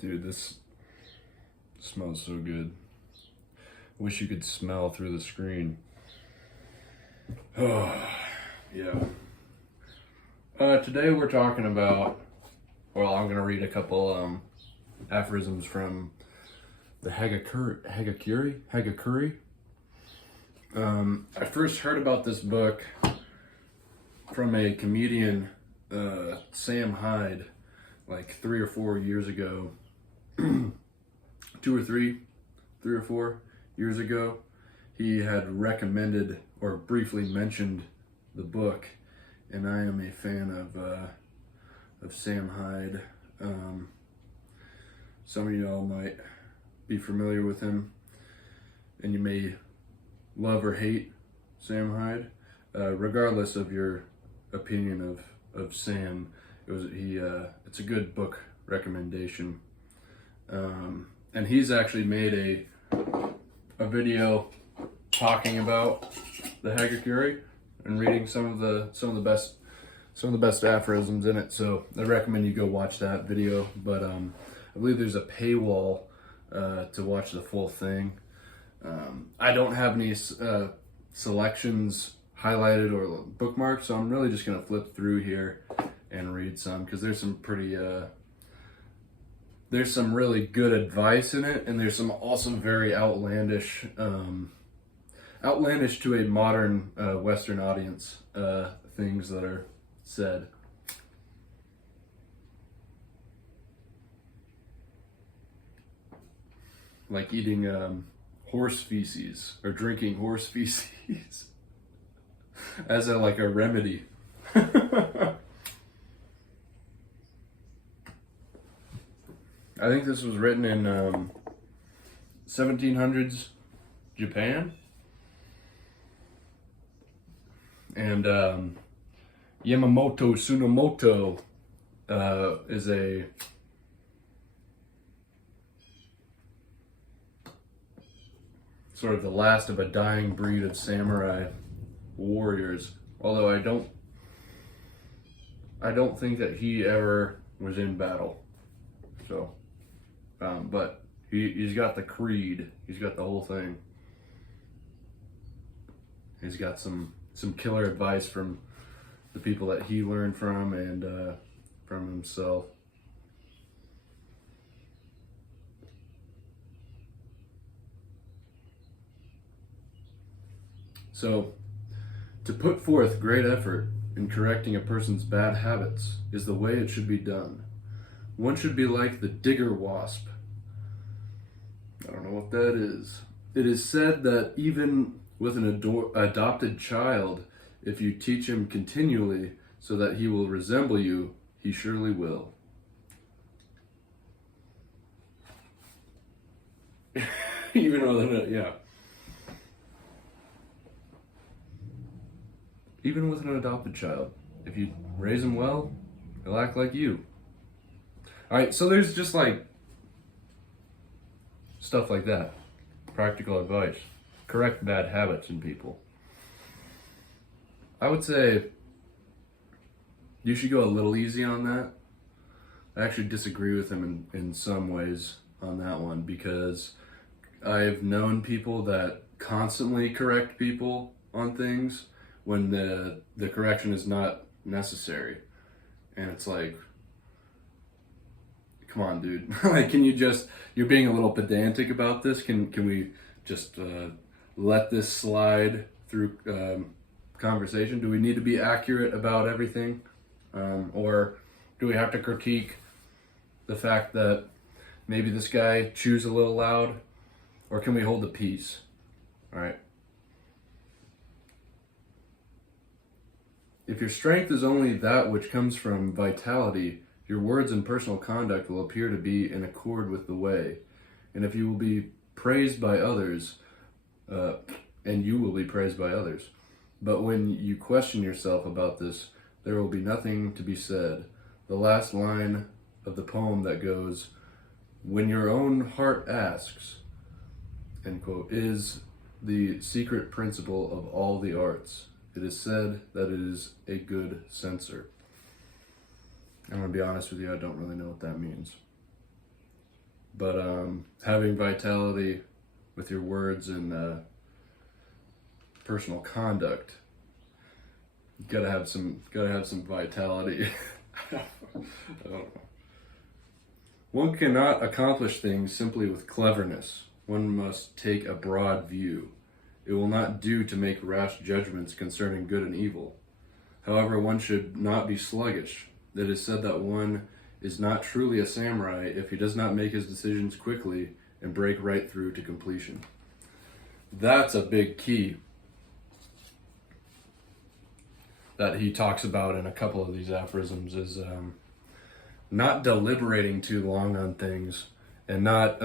Dude, this smells so good. Wish you could smell through the screen. Oh, yeah. Today we're talking about, well, I'm going to read a couple aphorisms from the Hagakure. I first heard about this book from a comedian, Sam Hyde, like 3 or 4 years ago. 3 or 4 years ago. He had recommended or briefly mentioned the book, and I am a fan of Sam Hyde. Some of y'all might be familiar with him, and you may love or hate Sam Hyde. Regardless of your opinion of Sam, it's a good book recommendation. And he's actually made a video talking about the Hagakure and reading some of the best aphorisms in it. So I recommend you go watch that video. But I believe there's a paywall to watch the full thing. I don't have any selections highlighted or bookmarked, so I'm really just gonna flip through here and read some, because there's some pretty there's some really good advice in it, and there's some also very outlandish to a modern Western audience things that are said. Like eating horse feces or drinking horse feces as a remedy. I think this was written in 1700s Japan. And Yamamoto Tsunomoto is a sort of the last of a dying breed of samurai warriors. Although I don't think that he ever was in battle. So, but he's got the creed. He's got the whole thing. He's got some killer advice from the people that he learned from and from himself. So, to put forth great effort in correcting a person's bad habits is the way it should be done. One should be like the digger wasp. I don't know what that is. It is said that even with an adopted child, if you teach him continually so that he will resemble you, he surely will. Even with an adopted child, if you raise him well, he'll act like you. All right, so there's just stuff like that. Practical advice. Correct bad habits in people. I would say you should go a little easy on that. I actually disagree with him in some ways on that one, because I've known people that constantly correct people on things when the correction is not necessary. And it's like, come on, dude. You're being a little pedantic about this. Can we just let this slide through conversation? Do we need to be accurate about everything? Or do we have to critique the fact that maybe this guy chews a little loud? Or can we hold the peace? All right. If your strength is only that which comes from vitality, your words and personal conduct will appear to be in accord with the way. And if you will be praised by others, and you will be praised by others. But when you question yourself about this, there will be nothing to be said. The last line of the poem that goes, "When your own heart asks," end quote, is the secret principle of all the arts. It is said that it is a good censor. I'm going to be honest with you, I don't really know what that means. but having vitality with your words and personal conduct, you gotta have some vitality. I don't know. One cannot accomplish things simply with cleverness. One must take a broad view. It will not do to make rash judgments concerning good and evil. However, one should not be sluggish. It is said that one is not truly a samurai if he does not make his decisions quickly and break right through to completion. That's a big key that he talks about in a couple of these aphorisms, is not deliberating too long on things, and not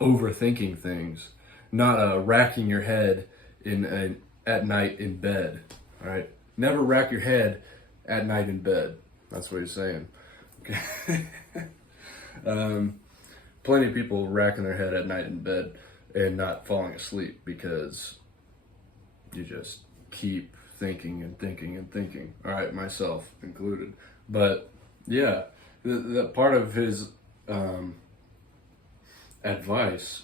overthinking things, not racking your head at night in bed. All right, never rack your head at night in bed. That's what he's saying. Okay. Plenty of people racking their head at night in bed and not falling asleep because you just keep thinking and thinking and thinking. All right, myself included. But yeah, the part of his advice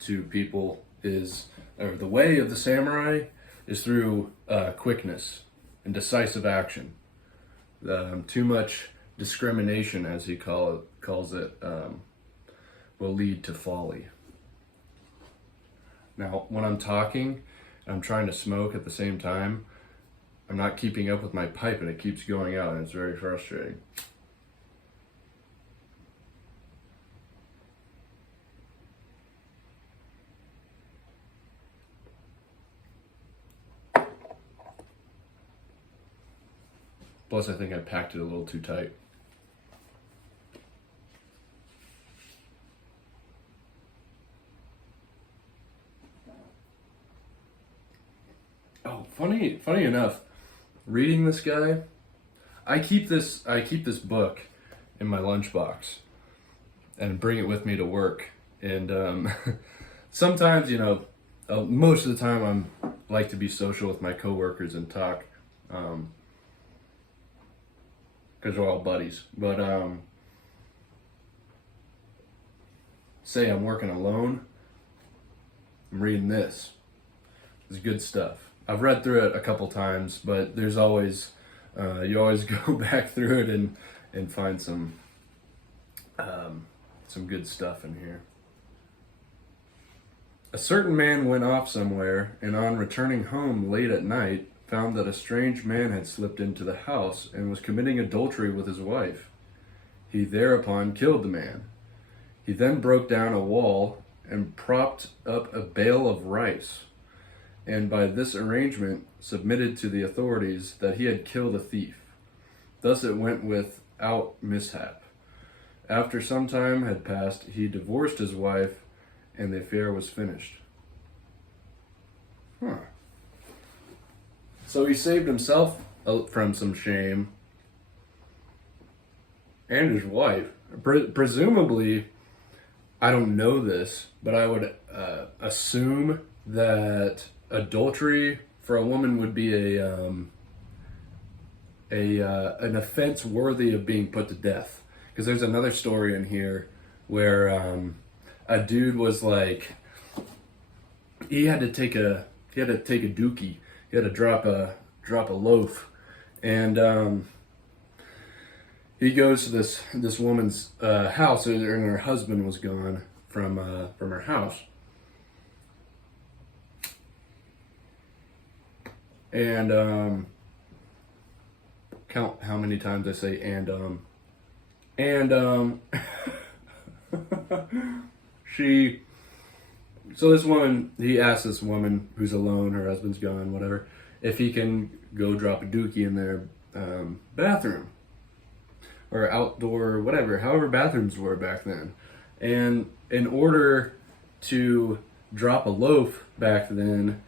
to people is, or the way of the samurai is through quickness and decisive action. Too much discrimination, as he calls it, will lead to folly. Now, when I'm talking, I'm trying to smoke at the same time, I'm not keeping up with my pipe and it keeps going out, and it's very frustrating. Plus, I think I packed it a little too tight. Oh, funny enough, reading this guy, I keep this book in my lunchbox and bring it with me to work. And sometimes, most of the time, I'm like to be social with my coworkers and talk. Because we're all buddies. But say I'm working alone, I'm reading this. It's good stuff. I've read through it a couple times, but there's always you always go back through it and find some good stuff in here. A certain man went off somewhere, and on returning home late at night, found that a strange man had slipped into the house and was committing adultery with his wife. He thereupon killed the man. He then broke down a wall and propped up a bale of rice, and by this arrangement submitted to the authorities that he had killed a thief. Thus it went without mishap. After some time had passed, he divorced his wife, and the affair was finished. So he saved himself from some shame, and his wife. Presumably, I don't know this, but I would assume that adultery for a woman would be an offense worthy of being put to death. Because there's another story in here where a dude was like, he had to take a dookie. He had to drop a loaf, and he goes to this woman's house, and her husband was gone from her house, and count how many times I say and she. So this woman, he asked this woman who's alone, her husband's gone, whatever, if he can go drop a dookie in their bathroom or outdoor, whatever, however bathrooms were back then. And in order to drop a loaf back then,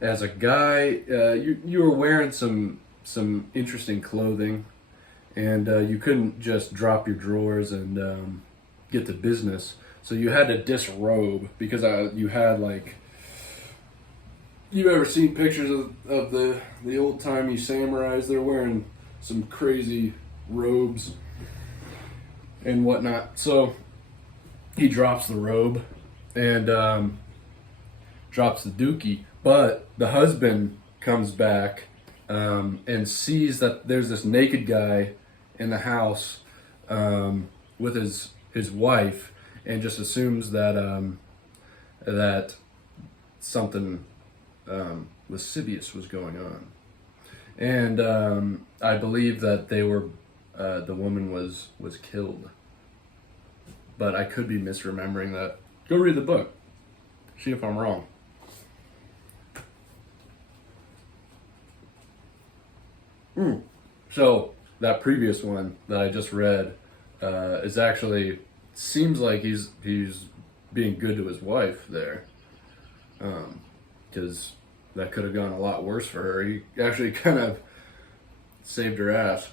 as a guy, you were wearing some interesting clothing, and you couldn't just drop your drawers and get to business. So you had to disrobe, because you had, like, you ever seen pictures of the old-timey samurais? They're wearing some crazy robes and whatnot. So he drops the robe and drops the dookie, but the husband comes back and sees that there's this naked guy in the house with his wife, and just assumes that that something lascivious was going on. And I believe that they were the woman was killed, but I could be misremembering that. Go read the book, see if I'm wrong. So that previous one that I just read is actually, seems like he's being good to his wife there, because that could have gone a lot worse for her. He actually kind of saved her ass.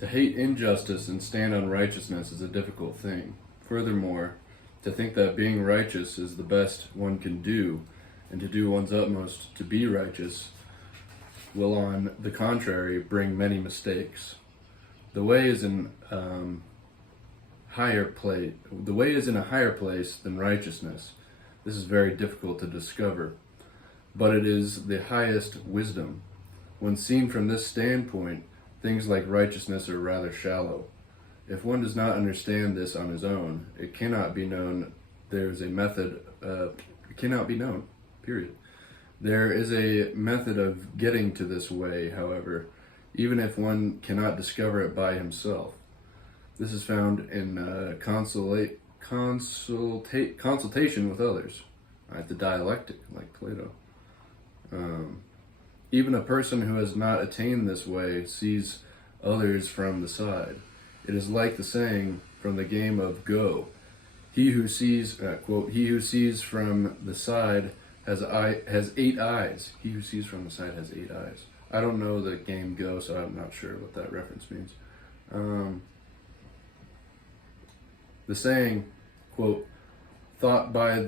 To hate injustice and stand on righteousness is a difficult thing. Furthermore, to think that being righteous is the best one can do, and to do one's utmost to be righteous, will, on the contrary, bring many mistakes. The way is in higher place. The way is in a higher place than righteousness. This is very difficult to discover, but it is the highest wisdom. When seen from this standpoint, things like righteousness are rather shallow. If one does not understand this on his own, it cannot be known. There is a method. It cannot be known. Period. There is a method of getting to this way, however, even if one cannot discover it by himself. This is found in consultation with others, right? The dialectic, like Plato. Even a person who has not attained this way sees others from the side. It is like the saying from the game of Go. He who sees, quote, he who sees from the side has 8 eyes. He who sees from the side has 8 eyes. I don't know the game Go, so I'm not sure what that reference means. The saying, quote, thought by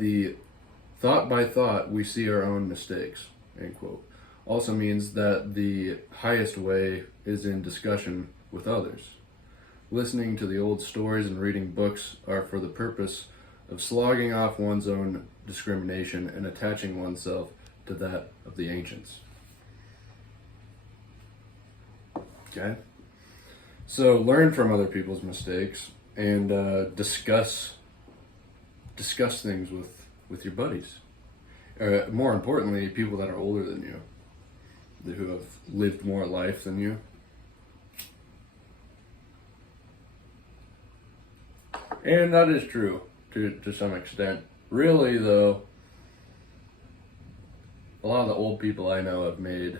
thought we see our own mistakes, end quote, also means that the highest way is in discussion with others. Listening to the old stories and reading books are for the purpose of slogging off one's own discrimination and attaching oneself to that of the ancients. Okay? So learn from other people's mistakes and discuss things with your buddies. More importantly, people that are older than you, who have lived more life than you. And that is true to some extent. Really, though, a lot of the old people I know have made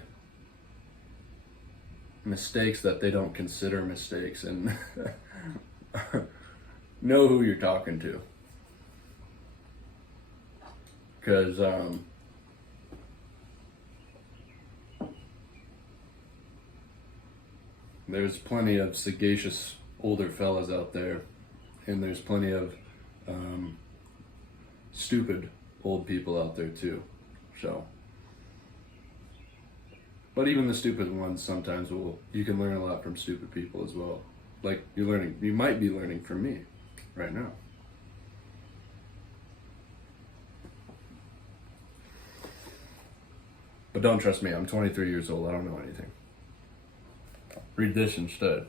mistakes that they don't consider mistakes, and know who you're talking to. Because there's plenty of sagacious older fellas out there, and there's plenty of stupid old people out there too. So, but even the stupid ones sometimes you can learn a lot from stupid people as well. Like you might be learning from me right now. But don't trust me, I'm 23 years old, I don't know anything. Read this instead.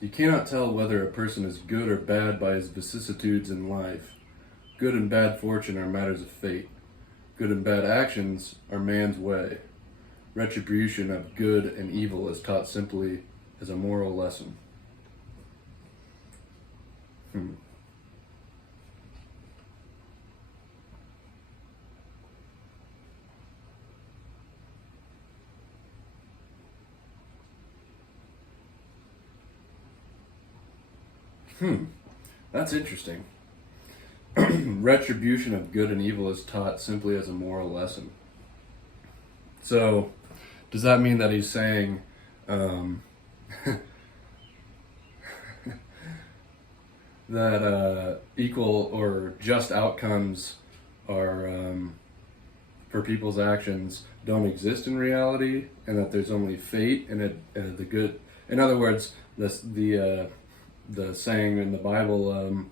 You cannot tell whether a person is good or bad by his vicissitudes in life. Good and bad fortune are matters of fate. Good and bad actions are man's way. Retribution of good and evil is taught simply as a moral lesson. That's interesting. Retribution of good and evil is taught simply as a moral lesson. So, does that mean that he's saying that equal or just outcomes are for people's actions don't exist in reality, and that there's only fate and the good? In other words, the saying in the Bible,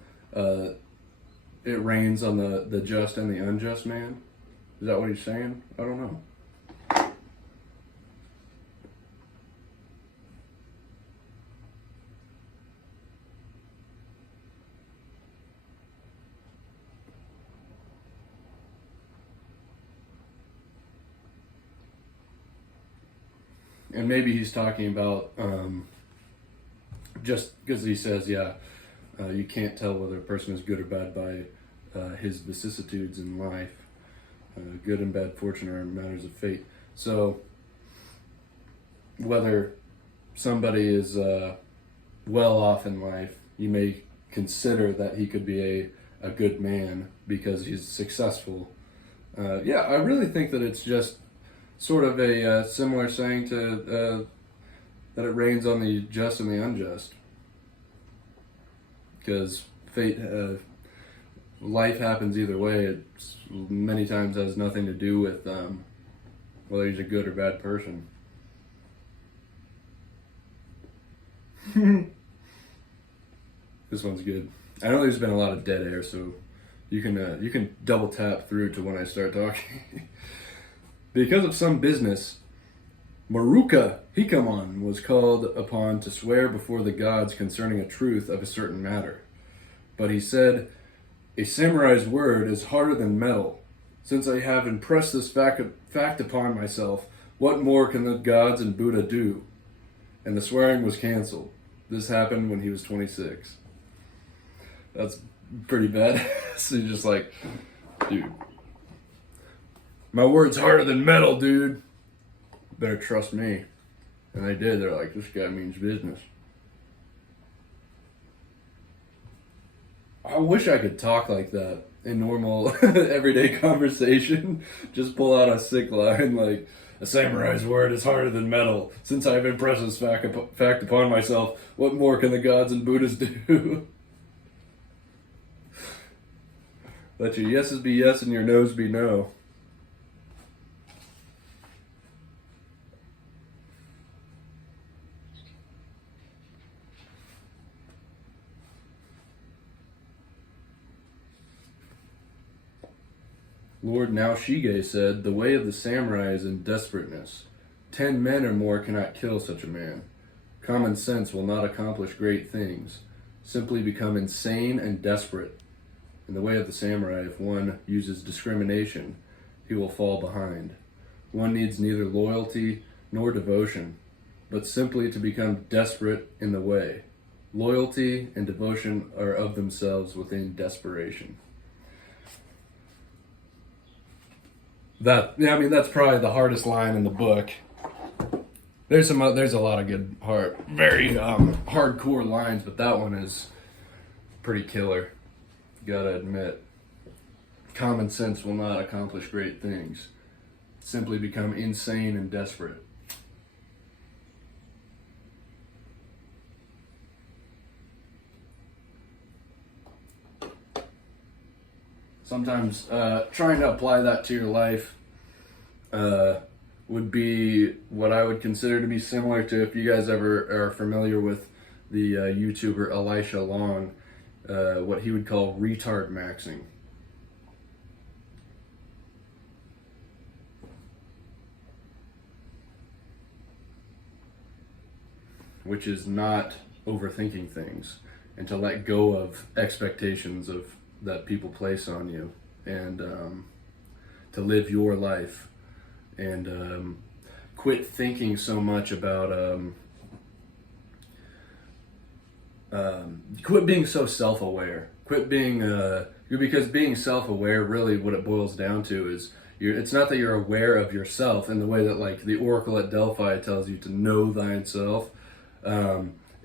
it rains on the just and the unjust man. Is that what he's saying? I don't know. And maybe he's talking about just because he says, you can't tell whether a person is good or bad by his vicissitudes in life. Good and bad fortune are matters of fate. So whether somebody is well off in life, you may consider that he could be a good man because he's successful. I really think that it's just sort of a similar saying to that it rains on the just and the unjust. Because fate, life happens either way. It many times has nothing to do with whether he's a good or bad person. This one's good. I know there's been a lot of dead air, so you can double tap through to when I start talking. Because of some business, Maruka Hikamon was called upon to swear before the gods concerning a truth of a certain matter. But he said, "A samurai's word is harder than metal. Since I have impressed this fact upon myself, what more can the gods and Buddha do?" And the swearing was canceled. This happened when he was 26. That's pretty bad. So you're just like, dude, my word's harder than metal, dude. Better trust me. And they did. They're like, this guy means business. I wish I could talk like that in normal, everyday conversation. Just pull out a sick line like, "A samurai's word is harder than metal. Since I have impressed this fact upon myself, what more can the gods and Buddhas do?" Let your yeses be yes and your noes be no. Lord Naoshige said, "The way of the samurai is in desperateness. 10 men or more cannot kill such a man. Common sense will not accomplish great things. Simply become insane and desperate. In the way of the samurai, if one uses discrimination, he will fall behind. One needs neither loyalty nor devotion, but simply to become desperate in the way. Loyalty and devotion are of themselves within desperation." That's probably the hardest line in the book. There's a lot of good, very hardcore lines, but that one is pretty killer. Gotta admit. Common sense will not accomplish great things. Simply become insane and desperate. Sometimes trying to apply that to your life would be what I would consider to be similar to, if you guys ever are familiar with the YouTuber Elisha Long, what he would call retard maxing. Which is not overthinking things and to let go of expectations that people place on you, and to live your life, and quit thinking so much about quit being so self-aware. Quit being because being self-aware, really what it boils down to is it's not that you're aware of yourself in the way that like the Oracle at Delphi tells you to know thyself.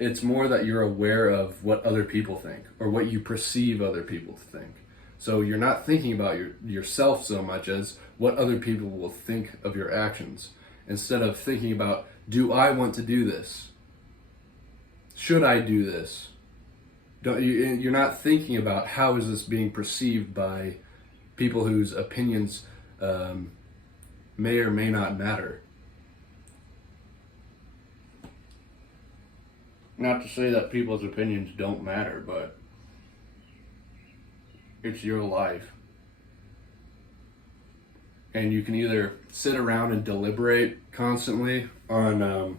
It's more that you're aware of what other people think or what you perceive other people to think. So you're not thinking about yourself so much as what other people will think of your actions, instead of thinking about, do I want to do this? Should I do this? You're not thinking about how is this being perceived by people whose opinions may or may not matter. Not to say that people's opinions don't matter, but it's your life. And you can either sit around and deliberate constantly on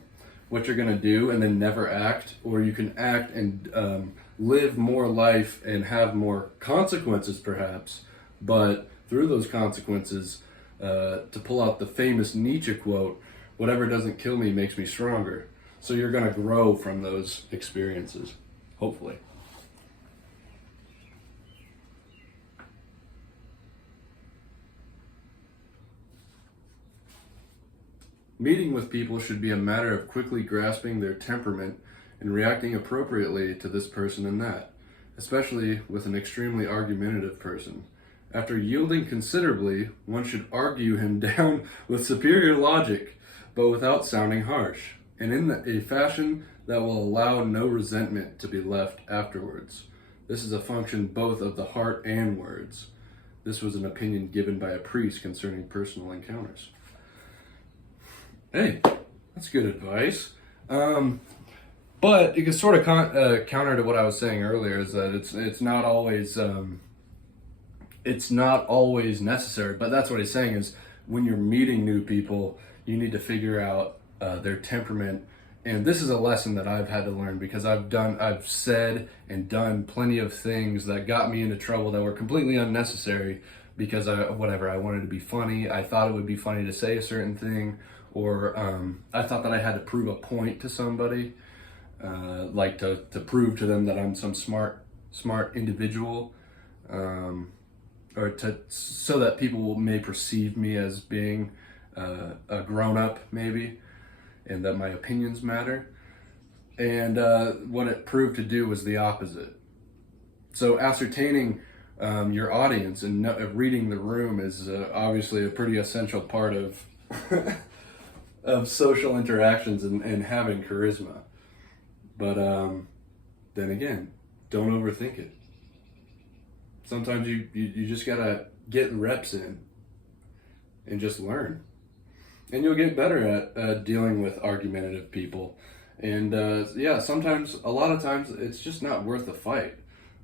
what you're going to do and then never act, or you can act and live more life and have more consequences perhaps, but through those consequences, to pull out the famous Nietzsche quote, whatever doesn't kill me makes me stronger. So you're going to grow from those experiences, hopefully. Meeting with people should be a matter of quickly grasping their temperament and reacting appropriately to this person and that, especially with an extremely argumentative person. After yielding considerably, one should argue him down with superior logic, but without sounding harsh, and in a fashion that will allow no resentment to be left afterwards. This is a function both of the heart and words. This was an opinion given by a priest concerning personal encounters. Hey, that's good advice. But it can sort of counter to what I was saying earlier, is that it's not always necessary. But that's what he's saying is, when you're meeting new people, you need to figure out their temperament. And this is a lesson that I've had to learn, because I've said and done plenty of things that got me into trouble that were completely unnecessary, because I wanted to be funny. I thought it would be funny to say a certain thing, or I thought that I had to prove a point to somebody, like to prove to them that I'm some smart individual, or so that people may perceive me as being a grown-up maybe, and that my opinions matter. And what it proved to do was the opposite. So ascertaining your audience and reading the room is obviously a pretty essential part of of social interactions and having charisma. But then again, don't overthink it. Sometimes you just gotta get reps in and just learn. And you'll get better at dealing with argumentative people. And a lot of times, it's just not worth the fight.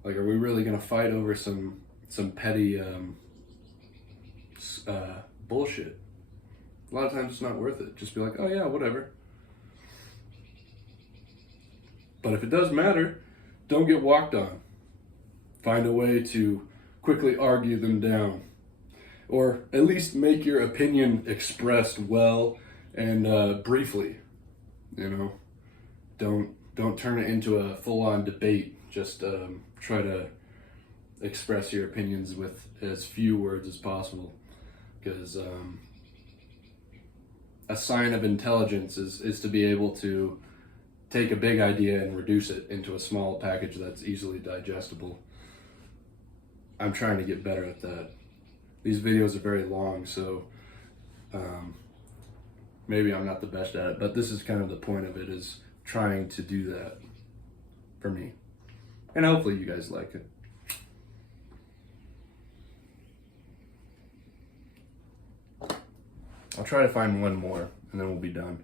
Like, are we really gonna fight over some petty bullshit? A lot of times it's not worth it. Just be like, oh yeah, whatever. But if it does matter, don't get walked on. Find a way to quickly argue them down. Or at least make your opinion expressed well and briefly. Don't turn it into a full-on debate. Just try to express your opinions with as few words as possible. Because a sign of intelligence is to be able to take a big idea and reduce it into a small package that's easily digestible. I'm trying to get better at that. These videos are very long, so maybe I'm not the best at it, but this is kind of the point of it, is trying to do that for me. And hopefully you guys like it. I'll try to find one more, and then we'll be done.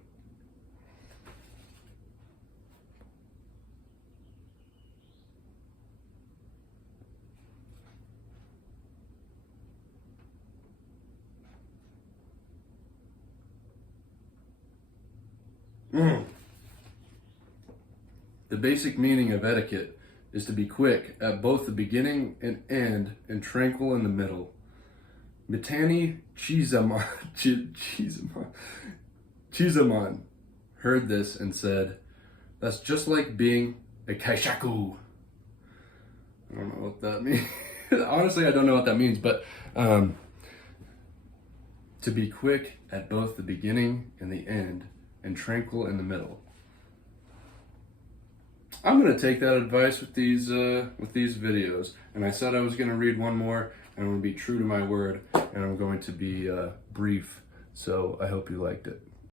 The basic meaning of etiquette is to be quick at both the beginning and end, and tranquil in the middle. Mitani Chizaman heard this and said, "That's just like being a kaishaku." I don't know what that means. Honestly, I don't know what that means, but to be quick at both the beginning and the end, and tranquil in the middle. I'm gonna take that advice with these videos. And I said I was gonna read one more, and I'm gonna be true to my word, and I'm going to be brief. So I hope you liked it.